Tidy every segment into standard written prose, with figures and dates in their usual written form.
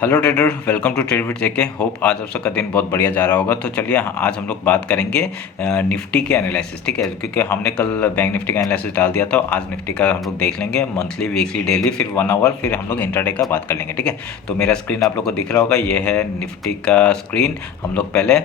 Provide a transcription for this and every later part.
Hello trader, welcome to trade with J. Hope आज आप सबका दिन बहुत बढ़िया जा रहा होगा। तो चलिए आज हम लोग बात करेंगे निफ्टी के एनालिसिस, ठीक है। क्योंकि हमने कल बैंक निफ्टी का एनालिसिस डाल दिया था, आज निफ्टी का हम लोग देख लेंगे मंथली, वीकली, डेली, फिर 1 आवर, फिर हम लोग इंट्राडे का बात कर लेंगे, ठीक है। तो मेरा स्क्रीन आप लोग को दिख रहा होगा, ये है निफ्टी का स्क्रीन। हम लोग पहले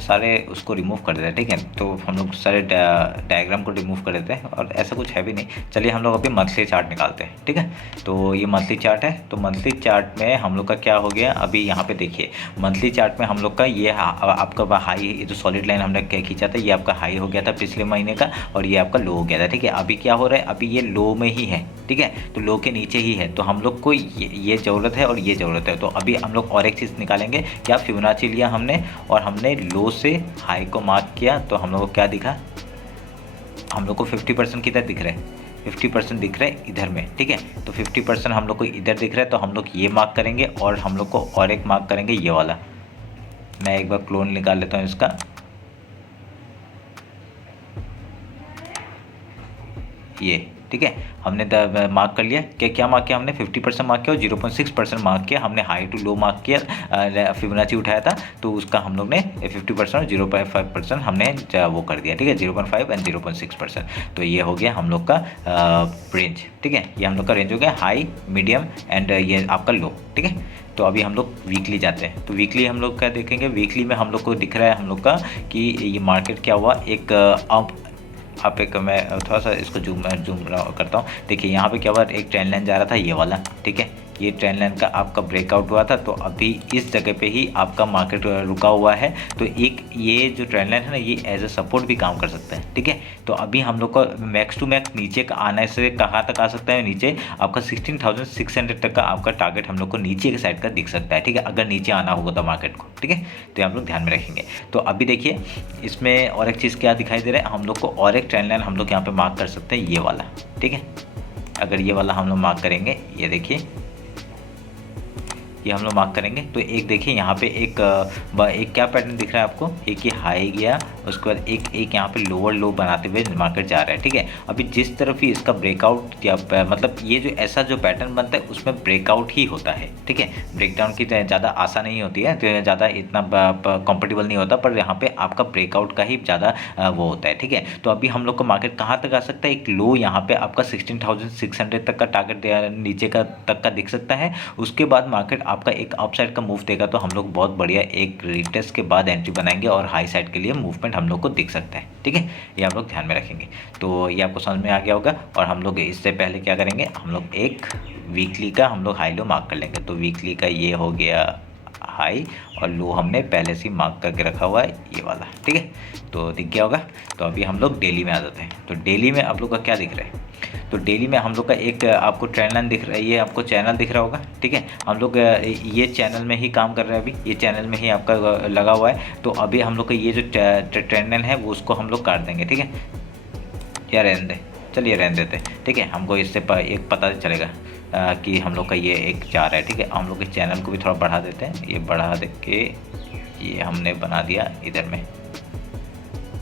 सारे उसको रिमूव कर देते हैं, ठीक है। तो हम लोग सारे डायग्राम को रिमूव कर देते हैं और ऐसा कुछ है भी नहीं। चलिए हम लोग अभी मंथली चार्ट निकालते हैं, ठीक है। तो ये मंथली चार्ट है। तो मंथली चार्ट में हम लोग का क्या हो गया, अभी यहाँ पे देखिए मंथली चार्ट में हम लोग का ये आपका हाई, ये जो सॉलिड लाइन हमने क्या खींचा था, ये आपका हाई हो गया था पिछले महीने का और ये आपका लो हो गया था, ठीक है। अभी क्या हो रहा है, अभी ये लो में ही है, ठीक है। तो लो के नीचे ही है, तो हम लोग को ये ज़रूरत है और ये ज़रूरत है। तो अभी हम लोग और एक चीज़ निकालेंगे, क्या फिबोनाची लिया हमने और हमने लो से हाई को मार्क किया, तो हम लोग को क्या दिखा, हम लोग को 50% किधर दिख रहा है, 50% दिख रहा है इधर में, ठीक है। तो 50% हम लोग को इधर दिख रहा है, तो हम लोग ये मार्क करेंगे और हम लोग को और एक मार्क करेंगे ये वाला। मैं एक बार क्लोन निकाल लेता हूँ इसका, ये, ठीक है। हमने मार्क कर लिया, क्या मार्क किया हमने, 50% मार्क किया और 0.6% मार्क किया। हमने हाई टू लो मार्क किया, फिबोनाची उठाया था, तो उसका हम लोग ने 50% और 0.5% हमने वो कर दिया, ठीक है। 0.5 एंड 0.6%। तो ये हो गया हम लोग का रेंज, ठीक है। ये हम लोग का रेंज हो गया हाई, मीडियम एंड ये आपका लो, ठीक है। तो अभी हम लोग वीकली जाते हैं। तो वीकली हम लोग क्या देखेंगे, वीकली में हम लोग को दिख रहा है हम लोग का कि ये मार्केट क्या हुआ, एक आप एक, मैं थोड़ा सा इसको जूम करता हूँ। देखिए यहाँ पे क्या हुआ, एक ट्रेंड लाइन जा रहा था ये वाला, ठीक है। ये ट्रेंड लाइन का आपका ब्रेकआउट हुआ था, तो अभी इस जगह पे ही आपका मार्केट रुका हुआ है। तो एक ये जो ट्रेंड लाइन है ना, ये एज अ सपोर्ट भी काम कर सकता है, ठीक है। तो अभी हम लोग को मैक्स टू मैक्स नीचे का आने से कहाँ तक आ सकता है, नीचे आपका 16,600 तक का आपका टारगेट हम लोग को नीचे के साइड का दिख सकता है, ठीक है। अगर नीचे आना होगा तो मार्केट को, ठीक है। तो ये हम लोग ध्यान में रखेंगे। तो अभी देखिए इसमें और एक चीज़ क्या दिखाई दे रहा है, हम लोग को और एक ट्रेंड लाइन हम लोग यहाँ पे मार्क कर सकते हैं, ये वाला, ठीक है। अगर ये वाला हम लोग मार्क करेंगे, ये देखिए ये हम लोग मार्क करेंगे, तो एक देखिए यहाँ पे एक क्या पैटर्न दिख रहा है आपको, एक ये हाई गया, उसके बाद एक यहाँ पे लोअर लो बनाते हुए मार्केट जा रहा है, ठीक है। अभी जिस तरफ ही इसका ब्रेकआउट या मतलब ये जो ऐसा जो पैटर्न बनता है उसमें ब्रेकआउट ही होता है, ठीक है। ब्रेकडाउन की ज़्यादा आशा नहीं होती है, तो ज़्यादा इतना कंफर्टेबल नहीं होता, पर यहाँ पे आपका ब्रेकआउट का ही ज़्यादा वो होता है, ठीक है। तो अभी हम लोग को मार्केट कहाँ तक आ सकता है, एक लो यहाँ पे आपका 16,600 तक का टारगेट नीचे का तक का दिख सकता है। उसके बाद मार्केट आपका एक अपसाइड का मूव देगा, तो हम लोग बहुत बढ़िया एक रिटेस्ट के बाद एंट्री बनाएंगे और हाई साइड के लिए मूवमेंट हम लोग को दिख सकता है, ठीक है। ये आप लोग ध्यान में रखेंगे। तो ये आपको समझ में आ गया होगा। और हम लोग इससे पहले क्या करेंगे, हम लोग एक वीकली का हम लोग हाई लो मार्क कर लेंगे। तो वीकली का ये हो गया हाई और लो हमने पहले से मार्क करके रखा हुआ है, ये वाला, ठीक है। तो दिख गया होगा। तो अभी हम लोग डेली में आ जाते हैं। तो डेली में आप लोग का क्या दिख रहा है, तो डेली में हम लोग का एक आपको ट्रेंड लाइन दिख रहा है, ये आपको चैनल दिख रहा होगा, ठीक है। हम लोग ये चैनल में ही काम कर रहे हैं, अभी ये चैनल में ही आपका लगा हुआ है। तो अभी हम लोग का ये जो ट्रेंड लाइन है वो उसको हम लोग काट देंगे, ठीक है। या रहने दें, चलिए रहने देते हैं, ठीक है। हमको इससे एक पता चलेगा कि हम लोग का ये एक जा रहा है, ठीक है। हम लोग इस चैनल को भी थोड़ा बढ़ा देते हैं, ये बढ़ा दे के ये हमने बना दिया इधर में,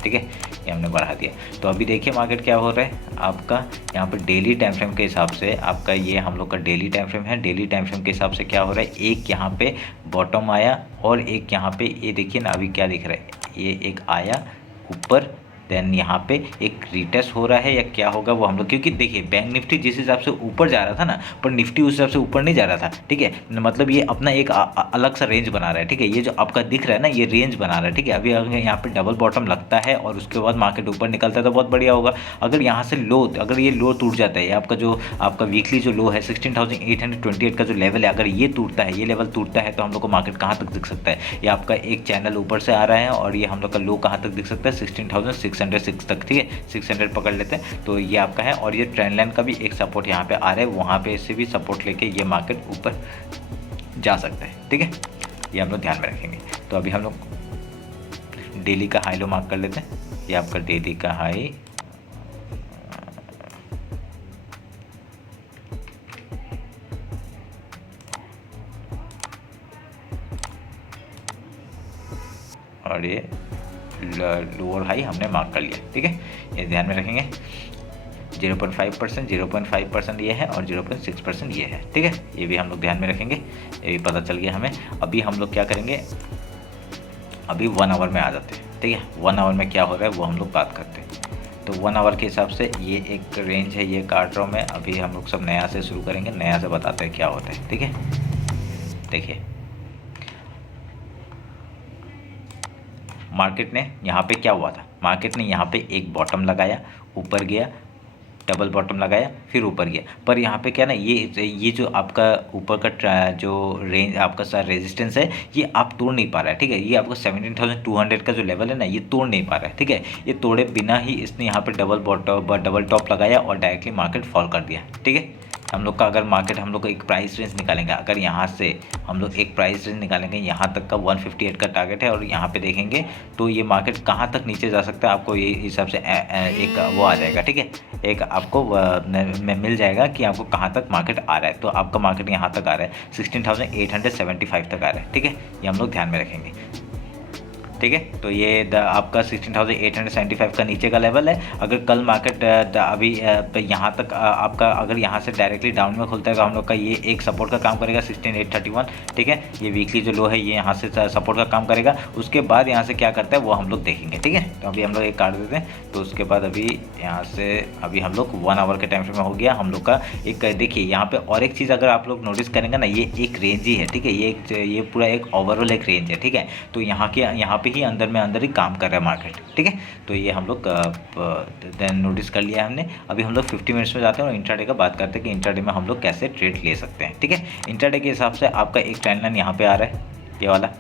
ठीक है। ये हमने बढ़ा दिया। तो अभी देखिए मार्केट क्या हो रहा है आपका यहाँ पर डेली टाइम फ्रेम के हिसाब से, आपका ये हम लोग का डेली टाइम फ्रेम है। डेली टाइम फ्रेम के हिसाब से क्या हो रहा है, एक यहाँ पे बॉटम आया और एक यहाँ पे ये देखिए ना, अभी क्या दिख रहा है, ये एक आया ऊपर, देन यहाँ पे एक रिटेस्ट हो रहा है या क्या होगा वो हम लोग, क्योंकि देखिए बैंक निफ्टी जिस हिसाब से ऊपर जा रहा था ना, पर निफ्टी उस हिसाब से ऊपर नहीं जा रहा था, ठीक है। मतलब ये अपना एक अलग सा रेंज बना रहा है, ठीक है। ये जो आपका दिख रहा है ना, ये रेंज बना रहा है, ठीक है। अभी अगर यहाँ पे डबल बॉटम लगता है और उसके बाद मार्केट ऊपर निकलता है तो बहुत बढ़िया होगा। अगर यहाँ से लो, अगर ये लो टूट जाता है, आपका जो आपका वीकली जो लो है 16,828 का जो लेवल है, अगर ये टूटता है, ये लेवल टूटता है, तो हम लोग को मार्केट कहाँ तक दिख सकता है, ये आपका एक चैनल ऊपर से आ रहा है और ये हम लोग का लो कहाँ तक दिख सकता है, 16,606 तक, ठीक है। 600 पकड़ लेते हैं, तो ये आपका है। और ये ट्रेंड लाइन का भी एक सपोर्ट यहाँ पे आ रहा है, वहाँ पे इससे भी सपोर्ट लेके ये मार्केट ऊपर जा सकता है, ठीक है। ये हम लोग ध्यान में रखेंगे। तो अभी हम लोग डेली का हाई लो मार्क कर लेते हैं। ये आपका डेली का हाई, और ये लोअर हाई हमने मार्क कर लिया, ठीक है। ये ध्यान में रखेंगे। 0.5%, 0.5% ये है और 0.6% ये है, ठीक है। ये भी हम लोग ध्यान में रखेंगे, ये भी पता चल गया हमें। अभी हम लोग क्या करेंगे, अभी 1 आवर में आ जाते हैं, ठीक है। 1 आवर में क्या हो रहा है वो हम लोग बात करते हैं। तो 1 आवर के हिसाब से ये एक रेंज है, ये काट रहा हूँ मैं। अभी हम लोग सब नया से शुरू करेंगे, नया से बताते हैं क्या होता है, ठीक है। देखिए मार्केट ने यहाँ पे क्या हुआ था, मार्केट ने यहाँ पे एक बॉटम लगाया, ऊपर गया, डबल बॉटम लगाया, फिर ऊपर गया। पर यहाँ पे क्या ना, ये जो आपका ऊपर का जो रेंज आपका सा रेजिस्टेंस है, ये आप तोड़ नहीं पा रहा है, ठीक है। ये आपको 17,200 का जो लेवल है ना, ये तोड़ नहीं पा रहा है, ठीक है। ये तोड़े बिना ही इसने यहाँ पे डबल टॉप लगाया और डायरेक्टली मार्केट फॉल कर दिया, ठीक है। हम लोग का अगर मार्केट, हम लोग एक प्राइस रेंज निकालेंगे, अगर यहाँ से हम लोग एक प्राइस रेंज निकालेंगे, यहाँ तक का 158 का टारगेट है, और यहाँ पे देखेंगे तो ये मार्केट कहाँ तक नीचे जा सकता है, आपको ये हिसाब से एक वो आ जाएगा, ठीक है। एक आपको मिल जाएगा कि आपको कहाँ तक मार्केट आ रहा है। तो आपका मार्केट यहाँ तक आ रहा है, 16,875 तक आ रहा है, ठीक है। ये हम लोग ध्यान में रखेंगे, ठीक है। तो ये आपका 16,875 का नीचे का लेवल है। अगर कल मार्केट अभी यहाँ तक आपका अगर यहाँ से डायरेक्टली डाउन में खुलता है तो हम लोग का ये एक सपोर्ट का काम करेगा 16,831, ठीक है। ये वीकली जो लो है ये यहाँ से सपोर्ट का काम करेगा। उसके बाद यहाँ से क्या करता है वो हम लोग देखेंगे, ठीक है। तो अभी हम लोग एक काट देते हैं। तो उसके बाद अभी यहाँ से अभी हम लोग 1 आवर के टाइम फ्रेम में हो गया हम लोग का एक। देखिए यहाँ पे और एक चीज़ अगर आप लोग नोटिस करेंगे ना, ये एक रेंज ही है, ठीक है। ये पूरा एक ओवरऑल एक रेंज है, ठीक है। तो यहाँ पे ही अंदर ही काम कर रहा है मार्केट, ठीक है। तो ये हम लोग नोटिस कर लिया हमने। अभी हम लोग 50 मिनट्स में जाते हैं और इंट्राडे का बात करते हैं कि इंट्राडे में हम लोग कैसे ट्रेड ले सकते हैं, ठीक है। इंट्राडे के हिसाब से आपका एक ट्रेंड लाइन यहाँ पे आ रहा है, ये वाला,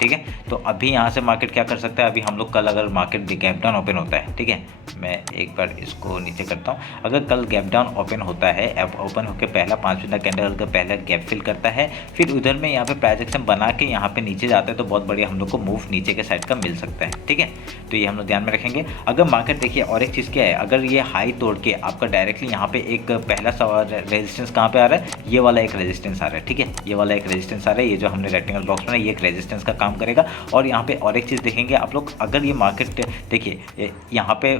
ठीक है। तो अभी यहाँ से मार्केट क्या कर सकता है, अभी हम लोग कल अगर मार्केट गैप डाउन ओपन होता है, ठीक है, मैं एक बार इसको नीचे करता हूँ। अगर कल गैप डाउन ओपन होता है, ओपन होकर पहला 5 मिनट कैंडल का पहला गैप फिल करता है, फिर उधर में यहाँ पे प्राइस एक्शन बना के यहाँ पे नीचे जाता है, तो बहुत बढ़िया हम लोग को मूव नीचे के साइड का मिल सकता है, ठीक है। तो ये हम लोग ध्यान में रखेंगे। अगर मार्केट देखिए और एक चीज़ क्या है, अगर ये हाई तोड़ के आपका डायरेक्टली यहाँ पे एक पहला रेजिस्टेंस कहाँ पे आ रहा है, ये वाला एक रेजिस्टेंस आ रहा है, ठीक है। ये वाला एक रेजिस्टेंस आ रहा है, ये जो हमने रेक्टेंगल बॉक्स बनाया ये एक रेजिस्टेंस का काम करेगा। और यहाँ पे और एक चीज़ देखेंगे आप लोग, अगर ये मार्केट देखिए यहाँ पे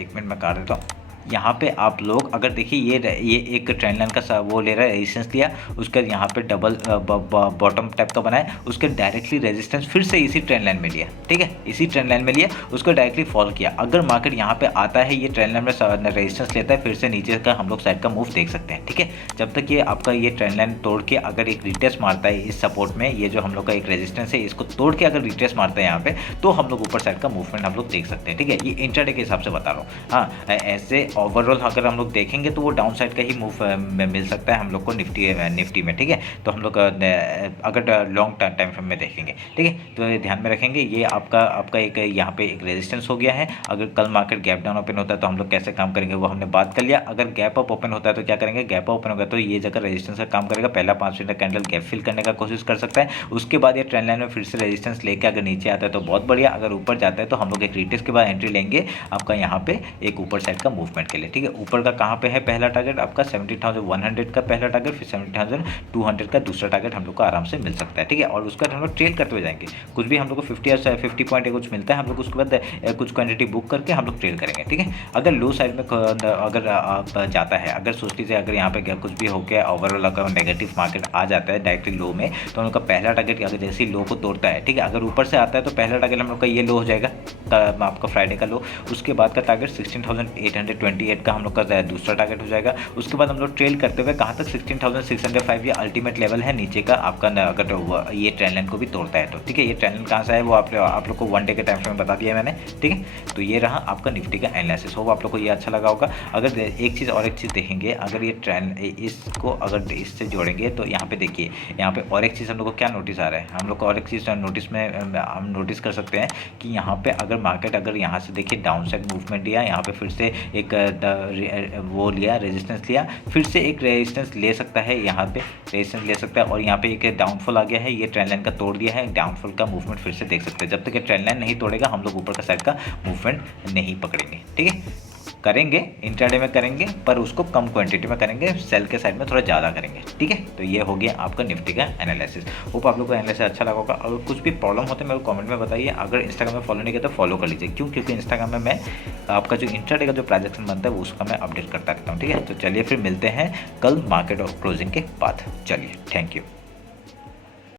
एक मिनट में काट देता हूँ। यहाँ पे आप लोग अगर देखिए ये एक ट्रेंड लाइन का वो ले रहा है, रेजिस्टेंस लिया, उसका यहाँ पे डबल बॉटम टाइप का बनाया, उसके डायरेक्टली रेजिस्टेंस फिर से इसी ट्रेंड लाइन में लिया, ठीक है। इसी ट्रेंड लाइन में लिया, उसको डायरेक्टली फॉल किया। अगर मार्केट यहाँ पे आता है, ये ट्रेंड लाइन में रेजिस्टेंस लेता है, फिर से नीचे का हम लोग साइड का मूव देख सकते हैं, ठीक है। जब तक ये आपका ये ट्रेंड लाइन तोड़ के अगर एक रिटेस्ट मारता है इस सपोर्ट में, ये जो हम लोग का एक रेजिस्टेंस है इसको तोड़ के अगर रिटेस्ट मारता है यहाँ पे, तो हम लोग ऊपर साइड का मूवमेंट हम लोग देख सकते हैं, ठीक है। ये इंट्राडे के हिसाब से बता रहा हूँ। हाँ, ऐसे ओवरऑल अगर हम लोग देखेंगे तो वो डाउन साइड का ही मूव मिल सकता है हम लोग को निफ्टी में, ठीक है। तो हम लोग अगर लॉन्ग टाइम फ्रेम में देखेंगे, ठीक है, तो ध्यान में रखेंगे। ये आपका एक यहाँ पे एक रेजिस्टेंस हो गया है। अगर कल मार्केट गैप डाउन ओपन होता है तो हम लोग कैसे काम करेंगे वो हमने बात कर लिया। अगर गैप अप ओपन होता है तो क्या करेंगे, गैप अप ओपन होगा तो ये जगह रेजिस्टेंस का काम करेगा, पहला 5 मिनट कैंडल गैप फिल करने का कोशिश कर सकता है। उसके बाद ये ट्रेंड लाइन में फिर से रेजिस्टेंस लेके अगर नीचे आता है तो बहुत बढ़िया, अगर ऊपर जाता है तो हम लोग एक रिटेस्ट के बाद एंट्री लेंगे आपका यहाँ पे एक ऊपर साइड का मूवमेंट के लिए, ठीक है। ऊपर का कहाँ पे है पहला टारगेट आपका 70,100 का पहला टारगेट, फिर 70,200 का दूसरा टारगेट हम लोग को आराम से मिल सकता है, ठीक है। और उसका हम लोग ट्रेल करते हुए जाएंगे, कुछ भी हम लोग को 50 पॉइंट कुछ मिलता है, हम लोग उसके बाद कुछ क्वांटिटी बुक करके हम लोग ट्रेल करेंगे, ठीक है। अगर लो साइड में अगर आप जाता है, अगर सोच लीजिए अगर यहाँ पे कुछ भी हो गया ओवरऑल अगर नेगेटिव मार्केट आ जाता है डायरेक्टली लो में, तो हम लोग का पहला टारगेट अगर जैसे लो को तोड़ता है, ठीक है, अगर ऊपर से आता है तो पहला टारगेट हम लोग का ये लो हो जाएगा आपका फ्राइडे का लो। उसके बाद का टारगेट 16,828 का हम लोग का दूसरा टारगेट हो जाएगा। उसके बाद हम लोग ट्रेल करते हुए कहाँ तक 16,605 ये अल्टीमेट लेवल है नीचे का आपका, अगर ये ट्रेंड लाइन को भी तोड़ता है तो, ठीक है। ये ट्रेंड लाइन कहाँ से है वो आप लोग को 1 डे के टाइम फ्रेम में बता दिया मैंने, ठीक है। तो ये रहा आपका निफ्टी का एनालिसिस। होगा आप लोग को ये अच्छा लगा होगा। अगर एक चीज़ और एक चीज़ देखेंगे, अगर ये ट्रेंड इसको अगर इससे जोड़ेंगे तो यहाँ पे देखिए, यहाँ पे और एक चीज़ हम लोग को क्या नोटिस आ रहा है, हम लोग को और एक चीज़ नोटिस में हम नोटिस कर सकते हैं कि यहाँ पे अगर मार्केट अगर यहाँ से देखिए डाउन साइड मूवमेंट लिया, यहाँ पे फिर से एक वो लिया रेजिस्टेंस लिया, फिर से एक रेजिस्टेंस ले सकता है, यहाँ पे रेजिस्टेंस ले सकता है और यहाँ पे एक डाउनफॉल आ गया है, ये ट्रेंड लाइन का तोड़ दिया है, डाउनफॉल का मूवमेंट फिर से देख सकते हैं। जब तक ये ट्रेंड लाइन नहीं तोड़ेगा हम लोग ऊपर का साइड का मूवमेंट नहीं पकड़ेंगे, ठीक है। करेंगे, इंट्राडे में करेंगे, पर उसको कम क्वांटिटी में करेंगे, सेल के साइड में थोड़ा ज़्यादा करेंगे। ठीक है, तो ये हो गया आपका निफ्टी का एनालिसिस। होप आप लोग को एनालिसिस अच्छा लगा होगा। अगर कुछ भी प्रॉब्लम होते हैं मेरे को कमेंट में बताइए। अगर इंस्टाग्राम में फॉलो नहीं किया तो फॉलो कर लीजिए, क्यों? क्योंकि इंस्टाग्राम में मैं आपका जो इंट्राडे का जो प्राइजेक्शन बनता है वो उसका मैं अपडेट करता रहता हूँ। ठीक है, तो चलिए फिर मिलते हैं कल मार्केट और क्लोजिंग के बाद। चलिए, थैंक यू।